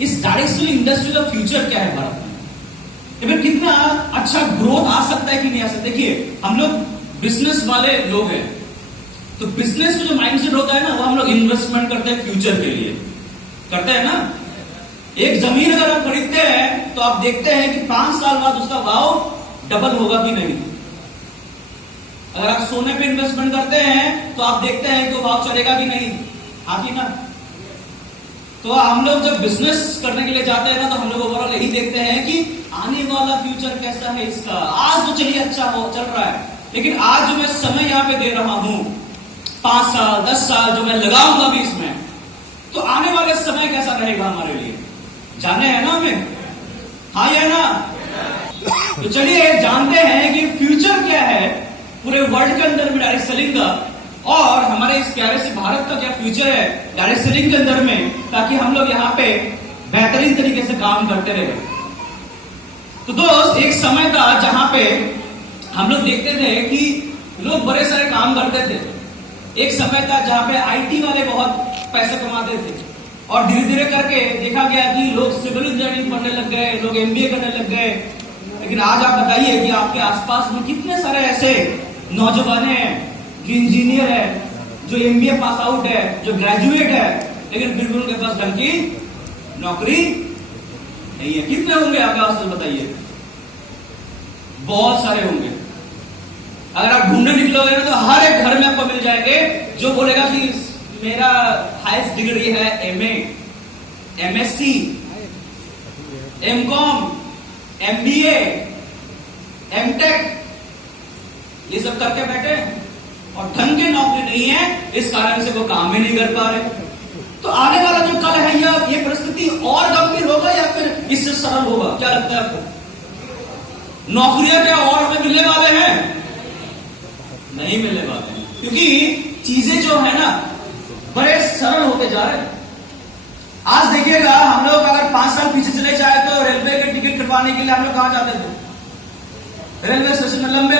इस directly industry का future क्या है भारत में, फिर कितना अच्छा ग्रोथ आ सकता है कि नहीं आ सकता। देखिए हम लोग बिजनेस वाले लोग हैं, तो बिजनेस में जो माइंडसेट होता है ना, वो हम लोग इन्वेस्टमेंट करते हैं फ्यूचर के लिए, करते हैं ना। एक जमीन अगर आप खरीदते हैं तो आप देखते हैं कि 5 साल बाद उसका भाव डबल होगा कि नहीं। अगर आप सोने पे इन्वेस्टमेंट करते हैं तो आप देखते हैं कि वो भाव चढ़ेगा कि नहीं, हाँ कि ना। तो हम लोग जब बिजनेस करने के लिए जाते हैं ना, तो हम लोग ओवरऑल यही देखते हैं कि आने वाला फ्यूचर कैसा है इसका। आज तो चलिए अच्छा हो चल रहा है, लेकिन आज जो मैं समय यहां पे दे रहा हूं, 5 साल 10 साल जो मैं लगाऊंगा भी इसमें, तो आने वाले समय कैसा रहेगा हमारे लिए, जाने है ना हमें, हाँ या ना। तो चलिए जानते हैं कि फ्यूचर क्या है पूरे वर्ल्ड के अंदर में डायरेक्ट सेलिंग का, और हमारे इस प्यारे से भारत का क्या फ्यूचर है डायरेक्ट सेलिंग के अंदर में, ताकि हम लोग यहाँ पे बेहतरीन तरीके से काम करते रहे। तो दोस्त, एक समय था जहां पे हम लोग देखते थे कि लोग बड़े सारे काम करते थे। एक समय था जहां पे आईटी वाले बहुत पैसे कमाते थे, और धीरे धीरे करके देखा गया कि लोग सिविल इंजीनियरिंग पढ़ने लग गए, लोग एमबीए करने लग गए। लेकिन आज आप बताइए कि आपके आसपास में कितने सारे ऐसे नौजवान हैं जो इंजीनियर है, जो एमबीए पास आउट है, जो ग्रेजुएट है, लेकिन फिर भी उनके पास ढंग की नौकरी नहीं है। कितने होंगे आपके पास बताइए? बहुत सारे होंगे। अगर आप ढूंढने निकलोगे ना, तो हर एक घर में आपको मिल जाएंगे जो बोलेगा कि मेरा हाईएस्ट डिग्री है MA, MSc, MCom, MBA, MTech, ये सब करके बैठे और ढंग की नौकरी नहीं है, इस कारण से वो काम ही नहीं कर पा रहे। तो आने वाला जो कल है, ये परिस्थिति और गंभीर होगा या फिर इससे सरल होगा? क्या लगता है आपको? नौकरियां क्या और हमें मिलने वाले हैं? नहीं मिलने वाले हैं, क्योंकि चीजें जो है ना बड़े सरल होते जा रहे हैं। आज देखिएगा, हम लोग अगर 5 साल पीछे चले जाए तो रेलवे के टिकट कटवाने के लिए हम लोग कहां जाते थे? रेलवे स्टेशन में लंबे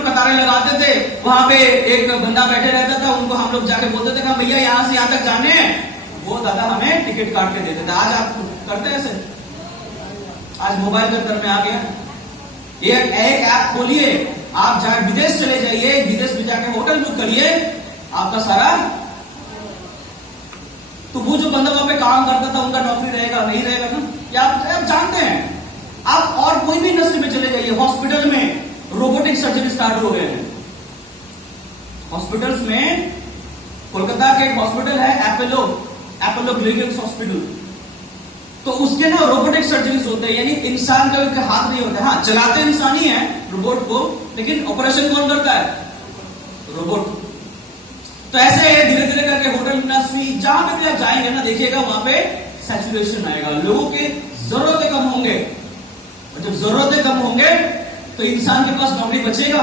कतारें लगाते थे, वहां पे एक बंदा बैठे रहता था, उनको हम लोग जाके बोलते थे भैया यहां से यहां तक जाने हैं, वो दादा हमें टिकट काट के देते थे। आज आप करते हैं ऐसे? आज मोबाइल के अंदर में आ गया, एक ऐप खोलिए, आप जाए विदेश चले जाइए, विदेश में जाके होटल बुक करिए, आपका सारा। तो वो जो बंदा वहां पे काम करता था, उनका नौकरी रहेगा नहीं रहेगा ना? या आप जानते हैं, आप और कोई भी इंडस्ट्री में चले जाइए, हॉस्पिटल में रोबोटिक सर्जरी स्टार्ट हो गए हैं। हॉस्पिटल्स में कोलकाता के एक हॉस्पिटल है एपोलो ग्लेडियंस हॉस्पिटल, तो उसके ना रोबोटिक सर्जरीज होते हैं, यानी इंसान का हाथ नहीं होता। हाँ, चलाते इंसान ही है रोबोट को, लेकिन ऑपरेशन कौन करता है? रोबोट। तो ऐसे धीरे धीरे करके होटल इंडस्ट्री जहां पे भी आप जाएंगे ना, देखिएगा वहां पे सैचुरेशन आएगा, लोगों की जरूरतें कम होंगे, और जब जरूरतें कम होंगे तो इंसान के पास नौकरी बचेगा।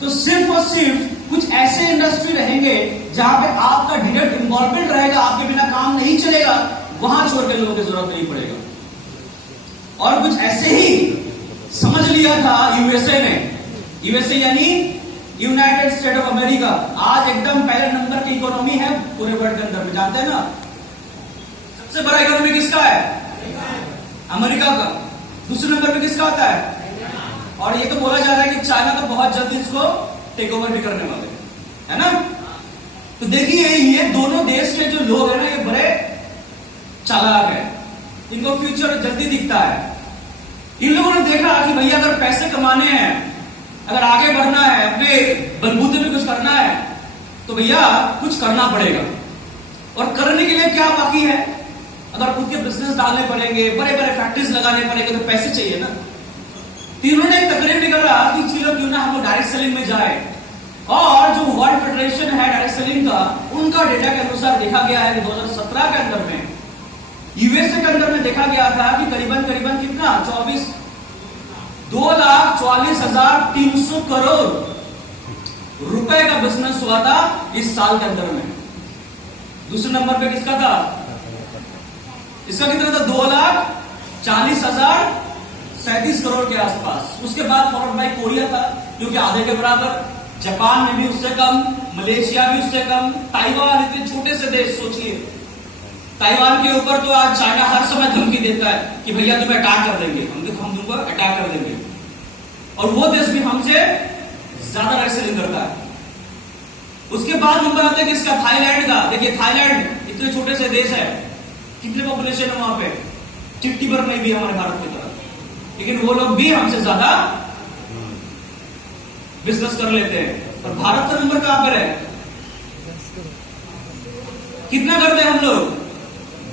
तो सिर्फ और सिर्फ कुछ ऐसे इंडस्ट्री रहेंगे जहां पे आपका डायरेक्ट इन्वॉल्वमेंट रहेगा, आपके बिना काम नहीं चलेगा, वहां छोड़ के लोगों की जरूरत नहीं पड़ेगा। और कुछ ऐसे ही समझ लिया था यूएसए ने। यूएसए यानी यूनाइटेड स्टेट ऑफ अमेरिका, आज एकदम पहले नंबर की इकोनॉमी है पूरे वर्ल्ड के अंदर में, जानते हैं ना? सबसे बड़ा इकोनॉमी किसका है? अमेरिका का। दूसरे नंबर पे किसका आता है? और ये तो बोला जा रहा है कि चाइना तो बहुत जल्दी इसको टेक ओवर भी करने वाले है ना। तो देखिए, ये दोनों देश के जो लोग हैं ना, ये बड़े चालाक है, इनको फ्यूचर जल्दी दिखता है। इन लोगों ने देखा कि भैया अगर पैसे कमाने हैं, अगर आगे बढ़ना है, अपने बलबूते में कुछ करना है, तो भैया कुछ करना पड़ेगा। और करने के लिए क्या बाकी है? अगर खुद के बिजनेस डालने पड़ेंगे, बड़े बड़े फैक्ट्रीज लगाने पड़ेंगे, तो पैसे चाहिए ना। तीनों ने एक तकरीर निकाला कि चलो क्यों ना हम डायरेक्ट सेलिंग में जाए। और जो वर्ल्ड फेडरेशन है डायरेक्ट सेलिंग का, उनका डेटा के अनुसार देखा गया है कि 2017 के अंदर में यूएसए के अंदर में देखा गया था कि करीबन कितना 2,44,300 करोड़ रुपए का बिजनेस हुआ था इस साल के अंदर में। दूसरे नंबर पे किसका था? इसका कितना था? 2,40,37 करोड़ के आसपास। उसके बाद फॉलोड बाय कोरिया था जो कि आधे के बराबर, जापान में भी उससे कम, मलेशिया भी उससे कम, ताइवान, इतने छोटे से देश सोचिए। ताइवान के ऊपर तो आज चाइना हर समय धमकी देता है कि भैया तुम्हें अटैक कर देंगे, हम तुमको अटैक कर देंगे, और वो देश भी हमसे ज्यादा रेसलिंग करता है। उसके बाद नंबर आता है किसका? थाईलैंड का। देखिए थाईलैंड इतने छोटे से देश है, कितने पॉपुलेशन है वहां पे, चिट्ठी भर नहीं भी हमारे भारत की तरह, लेकिन वो लोग भी हमसे ज्यादा बिजनेस कर लेते हैं। और भारत का नंबर कहां पर है? कितना करते हैं हम लोग?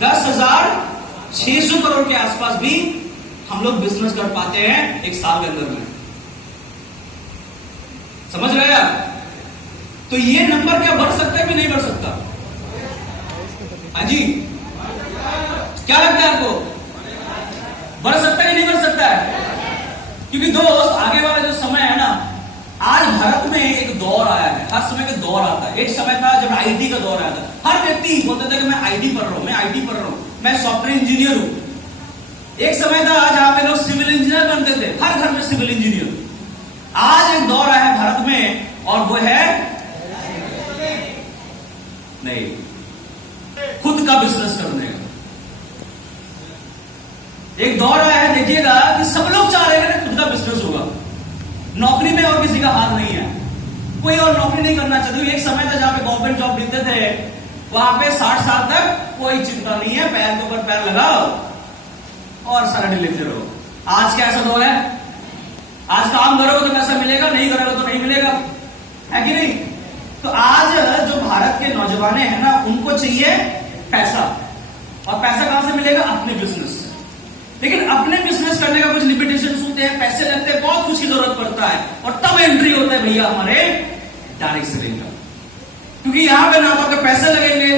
10,600 करोड़ के आसपास भी हम लोग बिजनेस कर पाते हैं एक साल के अंदर में। समझ रहे हैं आप? तो ये नंबर क्या बढ़ सकता है कि नहीं बढ़ सकता? हाँ जी, क्या लगता है आपको? बढ़ सकता है कि नहीं बढ़ सकता है? क्योंकि दोस्त आगे वाला जो समय है ना, आज भारत में एक दौर आया है, हर समय का दौर आता है। एक समय था जब आईटी का दौर आया था, हर व्यक्ति बोलता था कि मैं आईटी पढ़ रहा हूं, मैं आईटी पढ़ रहा हूं, मैं सॉफ्टवेयर इंजीनियर हूं। एक समय था जहां पे लोग सिविल इंजीनियर बनते थे, हर घर में सिविल इंजीनियर। आज एक दौर आया है भारत में, और वो है नहीं, खुद का बिजनेस करने का एक दौर आया है। देखिएगा कि सब लोग चाह रहे हैं कि खुद का बिजनेस होगा, नौकरी में और किसी का हाथ नहीं है, कोई और नौकरी नहीं करना चाहते। एक समय था जहां पे गवर्नमेंट जॉब मिलते थे, वहां पे 60 साल तक कोई चिंता नहीं है, पैर के ऊपर पैर लगाओ और सैलरी लेते रहो। आज क्या ऐसा दौर है? आज काम करोगे तो पैसा मिलेगा, नहीं करोगे तो नहीं मिलेगा, है कि नहीं? तो आज जो भारत के नौजवान हैं ना, उनको चाहिए पैसा, और पैसा कहां से मिलेगा? अपने बिजनेस से। लेकिन अपने बिजनेस करने का कुछ लिमिटेशंस होते हैं, पैसे लगते हैं, बहुत कुछ की जरूरत पड़ता है, और तब एंट्री होता है भैया हमारे डायरेक्ट सेलिंग का। क्योंकि यहां पे ना तो आपके पैसे लगेंगे,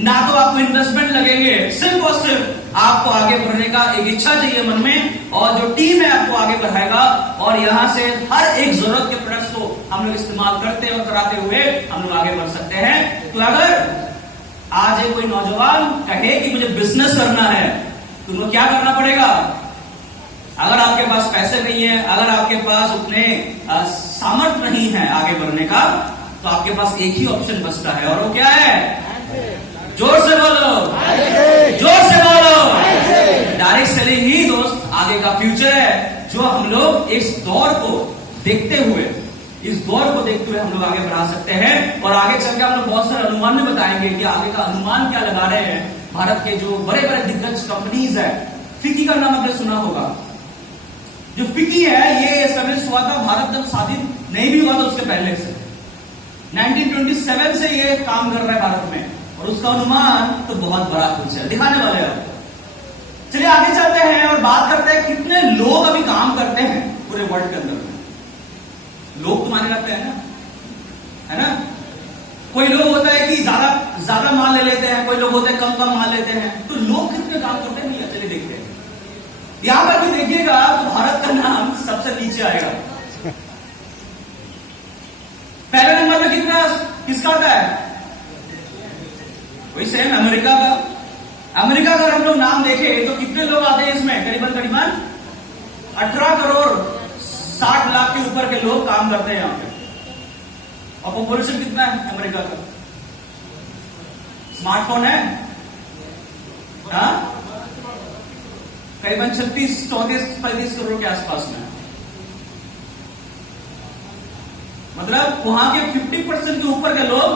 ना तो आपको इन्वेस्टमेंट लगेंगे, सिर्फ और सिर्फ आपको आगे बढ़ने का एक इच्छा चाहिए मन में, और जो टीम है आपको आगे बढ़ाएगा, और यहां से हर एक जरूरत के प्रोडक्ट्स को हम लोग इस्तेमाल करते और कराते हुए हम लोग आगे बढ़ सकते हैं। तो अगर आज कोई नौजवान कहे कि मुझे बिजनेस करना है, तो उनको क्या करना पड़ेगा? अगर आपके पास पैसे नहीं है, अगर आपके पास उतने सामर्थ्य नहीं है आगे बढ़ने का, तो आपके पास एक ही ऑप्शन बचता है, और वो क्या है? जोर से बोलो, जोर से बोलो। डायरेक्ट सेलिंग ही दोस्त आगे का फ्यूचर है, जो हम लोग इस दौर को देखते हुए हम लोग आगे बढ़ा सकते हैं। और आगे चल के हम लोग बहुत सारे अनुमान में बताएंगे कि आगे का अनुमान क्या लगा रहे हैं भारत के जो बड़े बड़े दिग्गज कंपनीज है। फिकी का नाम आपने सुना होगा। जो फिकी है ये एस्टेब्लिश हुआ था भारत जब स्वाधीन नहीं भी हुआ था उसके पहले से, 1927 से ये काम कर रहा है भारत में, और उसका अनुमान तो बहुत बड़ा कुछ है, दिखाने वाले हैं आपको। चलिए आगे चलते हैं और बात करते हैं कितने लोग अभी काम करते हैं पूरे वर्ल्ड के अंदर में। लोग तो माने जाते हैं ना, है ना? कोई लोग होता है कि ज्यादा माल ले लेते हैं, कोई लोग होते हैं कम माल लेते हैं। तो लोग कितने काम करते हैं भैया, चलिए देखते हैं। यहां पर भी देखिएगा तो भारत का नाम सबसे नीचे आएगा। पहले नंबर में कितना किसका आता है? वही सेम अमेरिका का। अमेरिका का हम लोग नाम देखें तो कितने लोग आते हैं इसमें? करीबन 18 करोड़ 60 लाख के ऊपर के लोग काम करते हैं यहां पे। और पॉपुलेशन कितना है अमेरिका का? स्मार्टफोन है हाँ, करीबन 36, 34, 35 करोड़ के आसपास में। मतलब वहां के 50% के ऊपर के लोग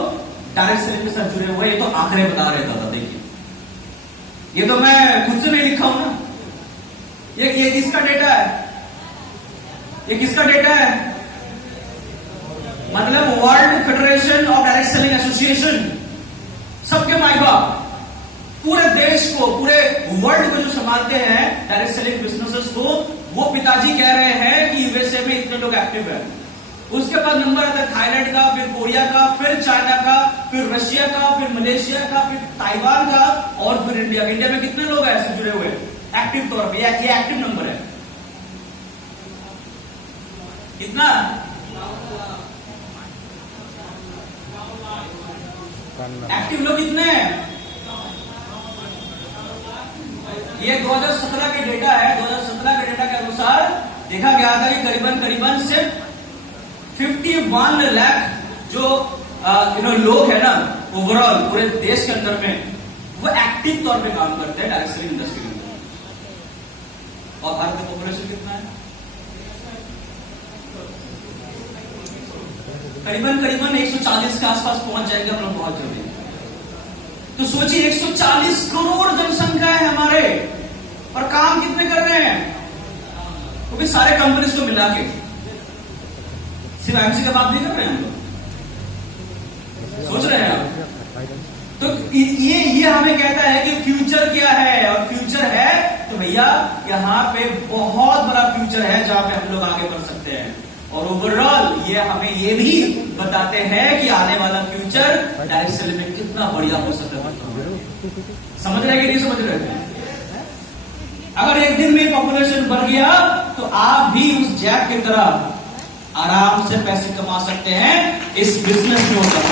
डायरेक्ट सेलिंग के साथ जुड़े हुए। ये तो आंकड़े बता रहे दादा, देखिए ये तो मैं खुद से नहीं लिखा हूं ना, ये किसका डेटा है? ये किसका डेटा है? मतलब world federation of direct selling association, सबके माई बाप, पूरे देश को, पूरे वर्ल्ड को जो संभालते हैं डायरेक्ट सेलिंग बिजनेसेस को, वो पिताजी कह रहे हैं कि यूएसए में इतने लोग एक्टिव है। उसके बाद नंबर आता है थाईलैंड का, फिर कोरिया का, फिर चाइना का, फिर रशिया का, फिर मलेशिया का, फिर ताइवान का, और फिर इंडिया। इंडिया में कितने लोग हैं ऐसे जुड़े हुए एक्टिव तौर पे? ये एक्टिव नंबर है कितना? एक्टिव लोग कितने हैं? ये 2017 के डेटा है। 2017 के डेटा के अनुसार देखा गया था कि करीबन सिर्फ 51 लाख जो लोग है ना ओवरऑल पूरे देश के अंदर में, वो एक्टिव एक्टिव तौर पे काम करते हैं डायरेक्ट सेलिंग इंडस्ट्री के अंदर। और भारत में पॉपुलेशन कितना है? करीबन 140 के आसपास पहुंच जाएंगे हम लोग बहुत जल्दी। तो सोचिए 140 करोड़ जनसंख्या है हमारे, और काम कितने कर रहे हैं? वो भी सारे कंपनीज को मिला के, सिर्फ एमसी का बात नहीं कर रहे हैं हम लोग, सोच रहे हैं आप? तो ये हमें कहता है कि फ्यूचर क्या है, और फ्यूचर है तो भैया यहां पे बहुत बड़ा फ्यूचर है जहां पे हम लोग आगे बढ़ सकते हैं। और ओवरऑल ये हमें ये भी बताते हैं कि आने वाला फ्यूचर डायरेक्ट सेलिंग में कितना बढ़िया हो सकता है। समझ रहे कि नहीं समझ रहे? अगर एक दिन में पॉपुलेशन बढ़ गया तो आप भी उस जैक की तरह आराम से पैसे कमा सकते हैं इस बिजनेस में होकर।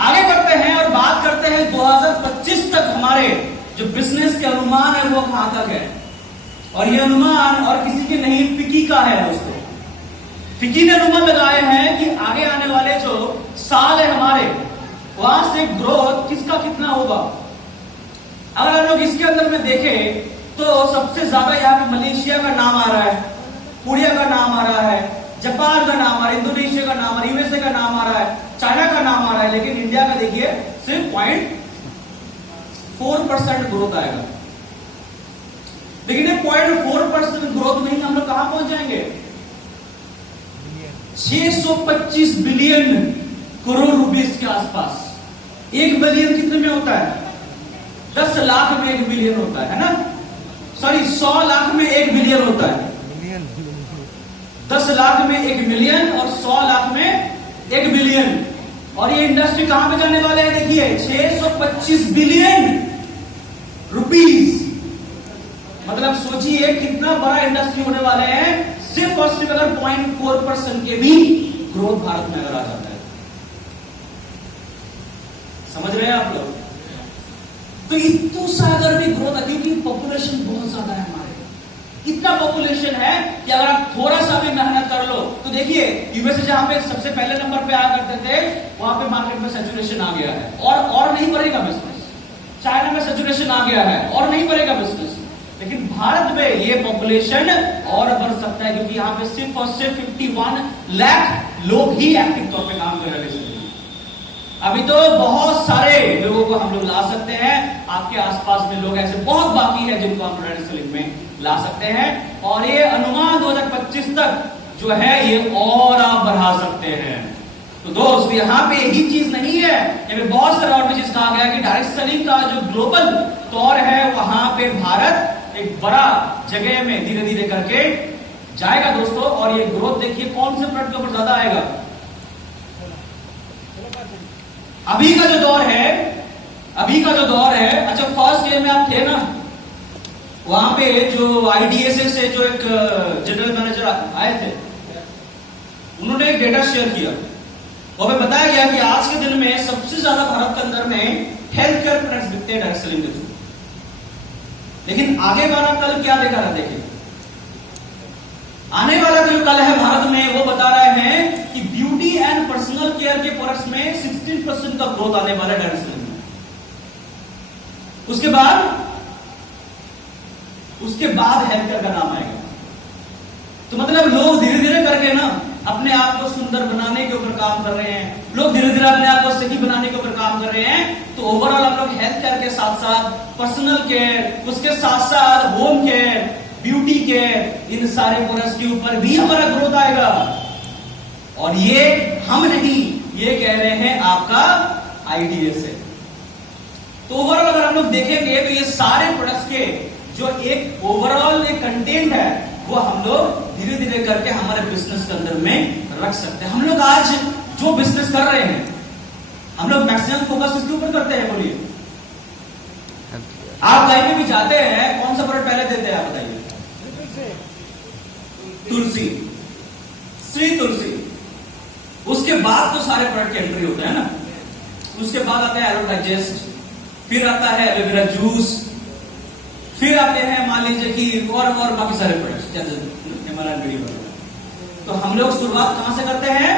आगे बढ़ते हैं और बात करते हैं 2025 तक हमारे जो बिजनेस के अनुमान है वो कहां तक है। और ये अनुमान और किसी के नहीं, फिकी का है दोस्तों। फिकी ने अनुमान लगाए हैं कि आगे आने वाले जो साल है हमारे, वहां से ग्रोथ किसका कितना होगा। अगर हम लोग इसके अंदर में देखें तो सबसे ज्यादा यहाँ पे मलेशिया का नाम आ रहा है, कोरिया का नाम आ रहा है, जापान का नाम आ रहा है, इंडोनेशिया का नाम आ रहा है, यूएसए का नाम आ रहा है, चाइना का नाम आ रहा है। लेकिन इंडिया का देखिए सिर्फ 0.4% ग्रोथ आएगा। लेकिन ये 0.4% ग्रोथ नहीं, हम लोग कहां पहुंच जाएंगे? 625 बिलियन करोड़ रुपीस के आसपास। 1 बिलियन कितने में होता है? 10 लाख में 1 बिलियन होता है ना? सॉरी, 100 लाख में 1 बिलियन होता है। 10 लाख में 1 मिलियन और 100 लाख में 1 बिलियन। और ये इंडस्ट्री कहां पे जाने वाले हैं? देखिए 625 बिलियन रुपीस। मतलब सोचिए कितना बड़ा इंडस्ट्री होने वाले हैं सिर्फ और सिर्फ अगर 0.4% के भी ग्रोथ भारत में अगर आ जाता है। समझ रहे हैं आप लोग? तो इतना सा अगर भी ग्रोथ है, क्योंकि पॉपुलेशन बहुत ज्यादा है हमारे, इतना पॉपुलेशन है कि अगर आप थोड़ा सा भी मेहनत कर लो तो देखिए यूएसए जहां पे सबसे पहले नंबर पे आया करते थे, वहां पे मार्केट में सैचुरेशन आ गया है और नहीं बढ़ेगा बिजनेस। चाइना में सैचुरेशन आ गया है और नहीं बढ़ेगा बिजनेस। लेकिन भारत में ये पॉपुलेशन और बढ़ सकता है, क्योंकि यहाँ पे सिर्फ और सिर्फ 51 लाख लोग ही एक्टिव तौर पे काम कर रहे हैं। अभी तो बहुत सारे लोगों को हम लोग ला सकते हैं। आपके आसपास में लोग ऐसे बहुत बाकी है जिनको हम डायरेक्ट सेलिंग में ला सकते हैं। और ये अनुमान 2025 तक जो है ये और आप बढ़ा सकते हैं। तो दोस्त यहाँ पे यही चीज नहीं है, यहाँ पे बहुत सारे और भी चीज कहा गया कि डायरेक्ट सेलिंग का जो ग्लोबल तौर है वहां पे भारत एक बड़ा जगह में धीरे धीरे करके जाएगा दोस्तों। और ये ग्रोथ देखिए कौन से प्रोडक्ट के ऊपर ज्यादा आएगा। अभी का जो दौर है, अच्छा फर्स्ट ईयर में आप थे ना, वहां पे जो आईडीएसए से जो एक जनरल मैनेजर आए थे, उन्होंने एक डेटा शेयर किया। वहां पे बताया गया कि आज के दिन में सबसे ज्यादा भारत के अंदर में हेल्थ केयर प्रोडक्ट्स बिकते हैं डायरेक्ट सेलिंग के थ्रू। लेकिन आगे वाला कल क्या देखा रहा, देखिए आने वाला जो कल है भारत में, वो बता रहे हैं कि ब्यूटी एंड पर्सनल केयर के प्रोडक्ट्स में 16% का ग्रोथ आने वाला है डायरेक्ट सेलिंग में। उसके बाद हेल्थ केयर का नाम आएगा। तो मतलब लोग धीरे धीरे करके ना अपने आप को सुंदर बनाने के ऊपर काम कर रहे हैं, लोग धीरे धीरे अपने आप को सही बनाने के ऊपर काम कर रहे हैं। तो ओवरऑल हम लोग हेल्थ केयर के साथ साथ पर्सनल केयर, उसके साथ साथ होम केयर, ब्यूटी केयर, इन सारे प्रोडक्ट्स के ऊपर भी हमारा ग्रोथ आएगा। और ये हम नहीं, ये कह रहे हैं आपका आईडीएसए। तो ओवरऑल अगर हम लोग देखेंगे तो ये सारे प्रोडक्ट्स के जो एक ओवरऑल एक कंटेंट है वो हम लोग धीरे धीरे करके हमारे बिजनेस के अंदर में रख सकते हैं। हम लोग आज जो बिजनेस कर रहे हैं, हम लोग मैक्सिमम फोकस इसके ऊपर करते हैं। बोलिए आप कहीं पे भी जाते हैं, कौन सा प्रोडक्ट पहले देते हैं आप बताइए? तुलसी, श्री तुलसी। उसके बाद तो सारे प्रोडक्ट की एंट्री होते हैं ना। उसके बाद आता है एलो डाइजेस्ट, फिर आता है एलोवेरा जूस, फिर आते हैं मान लीजिए कि और बाकी सारे प्रोडक्ट्स जैसे हिमालयन मीडियम। तो हम लोग शुरुआत कहां से करते हैं?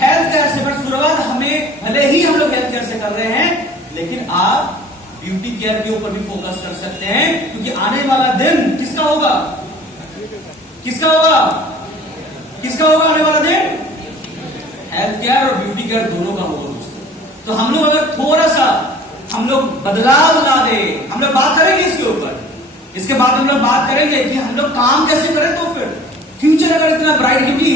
हेल्थ केयर से, बट शुरुआत हमें भले ही हम लोग हेल्थ केयर से कर रहे हैं, लेकिन आप ब्यूटी केयर के ऊपर भी फोकस कर सकते हैं, क्योंकि आने वाला दिन किसका होगा? किसका होगा? किसका होगा आने वाला दिन? हेल्थ केयर और ब्यूटी केयर दोनों का होगा दोस्तों। तो हम लोग अगर थोड़ा सा हम लोग बदलाव ला दे, हम लोग बात करेंगे इसके ऊपर, इसके बाद हम लोग बात करेंगे कि हम लोग काम कैसे करें। तो फिर फ्यूचर अगर इतना ब्राइट, क्योंकि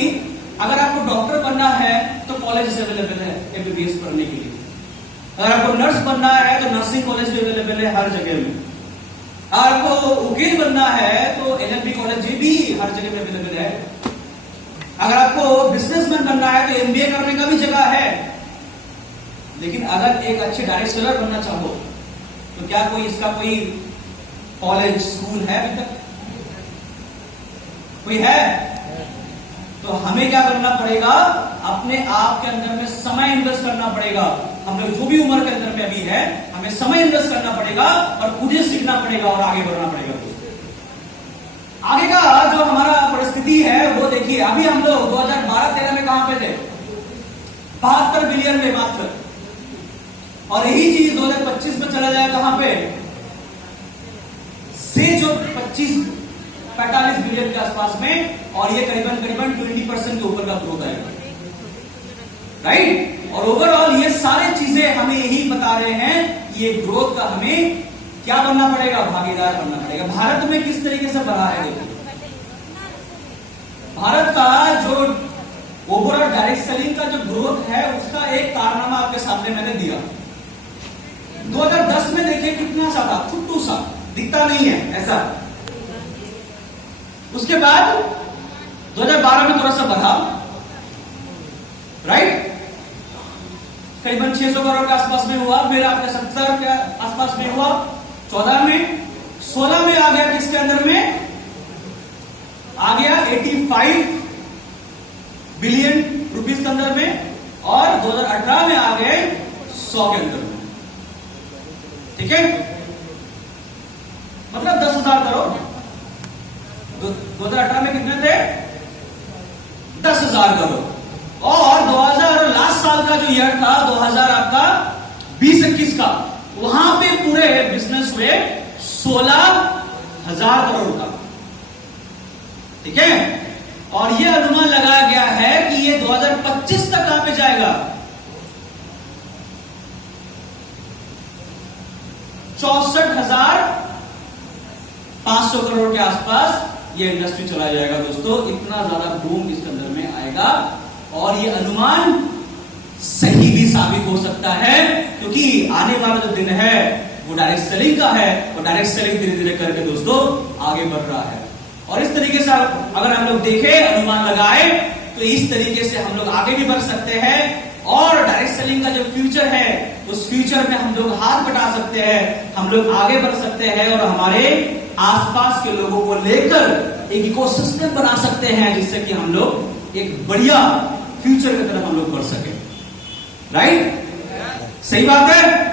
अगर आपको डॉक्टर बनना है तो कॉलेज अवेलेबल है एमबीबीएस पढ़ने के लिए, अगर आपको नर्स बनना है तो नर्सिंग कॉलेज भी अवेलेबल है हर जगह में, अगर आपको वकील बनना है तो एलएलबी कॉलेज भी हर जगह में अवेलेबल है, अगर आपको बिजनेसमैन बनना है तो एमबीए करने का भी जगह है। लेकिन अगर एक अच्छे डायरेक्ट सेलर बनना चाहो तो क्या कोई इसका कोई कॉलेज स्कूल है अभी तक? कोई है? तो हमें क्या करना पड़ेगा? अपने आप के अंदर में समय इन्वेस्ट करना पड़ेगा। हम लोग जो भी उम्र के अंदर में अभी है, हमें समय इन्वेस्ट करना पड़ेगा और खुद ही सीखना पड़ेगा और आगे बढ़ना पड़ेगा। आगे का जो हमारा परिस्थिति है वो देखिए, अभी हम लोग 2012-13 में कहां पे थे? 72 बिलियन में मात्र, और यही चीज 2025 में चला जाए कहां पे? से जो 45 बिलियन के आसपास में, और ये करीबन 20% के ऊपर का ग्रोथ आएगा, राइट। और ओवरऑल ये सारी चीजें हमें यही बता रहे हैं, ये ग्रोथ का हमें क्या बनना पड़ेगा? भागीदार बनना पड़ेगा। भारत में किस तरीके से बढ़ा है देखिए, भारत का जो ओवरऑल डायरेक्ट सेलिंग का जो ग्रोथ है उसका एक कारनामा आपके सामने मैंने दिया। 2010 में देखिए कितना सा था, छुट्टू सा, दिखता नहीं है ऐसा। उसके बाद 2012 में थोड़ा सा बढ़ा, राइट, करीबन 600 करोड़ के आसपास में हुआ, फिर आपके 70 के आसपास में हुआ, 14 में, 16 में आ गया किसके अंदर में? आ गया 85 बिलियन रुपीस के अंदर में, और 2018 में आ गए 100 के अंदर में। ठीक है, मतलब 10,000 करोड़। 2018 में कितने थे? 10,000 करोड़। और 2000 लास्ट साल का जो ईयर था 2000 आपका 20-21 का, वहां पे पूरे बिजनेस हुए 16,000 करोड़ का। ठीक है, और ये अनुमान लगाया गया है कि ये 2025 तक कहां पे जाएगा? 64,500 करोड़ के आसपास ये इंडस्ट्री चला जाएगा दोस्तों। इतना ज्यादा बूम इसके अंदर में आएगा, और ये अनुमान सही भी साबित हो सकता है, क्योंकि आने वाला जो दिन है वो डायरेक्ट सेलिंग का है, और डायरेक्ट सेलिंग धीरे धीरे करके दोस्तों आगे बढ़ रहा है। और इस तरीके से अगर हम लोग देखें, अनुमान लगाए, तो इस तरीके से हम लोग आगे भी बढ़ सकते हैं, और डायरेक्ट सेलिंग का जो फ्यूचर है उस फ्यूचर में हम लोग हाथ बटा सकते हैं, हम लोग आगे बढ़ सकते हैं, और हमारे आसपास के लोगों को लेकर एक इकोसिस्टम बना सकते हैं, जिससे कि हम लोग एक बढ़िया फ्यूचर की तरफ हम लोग बढ़ सके। राइट? सही बात है।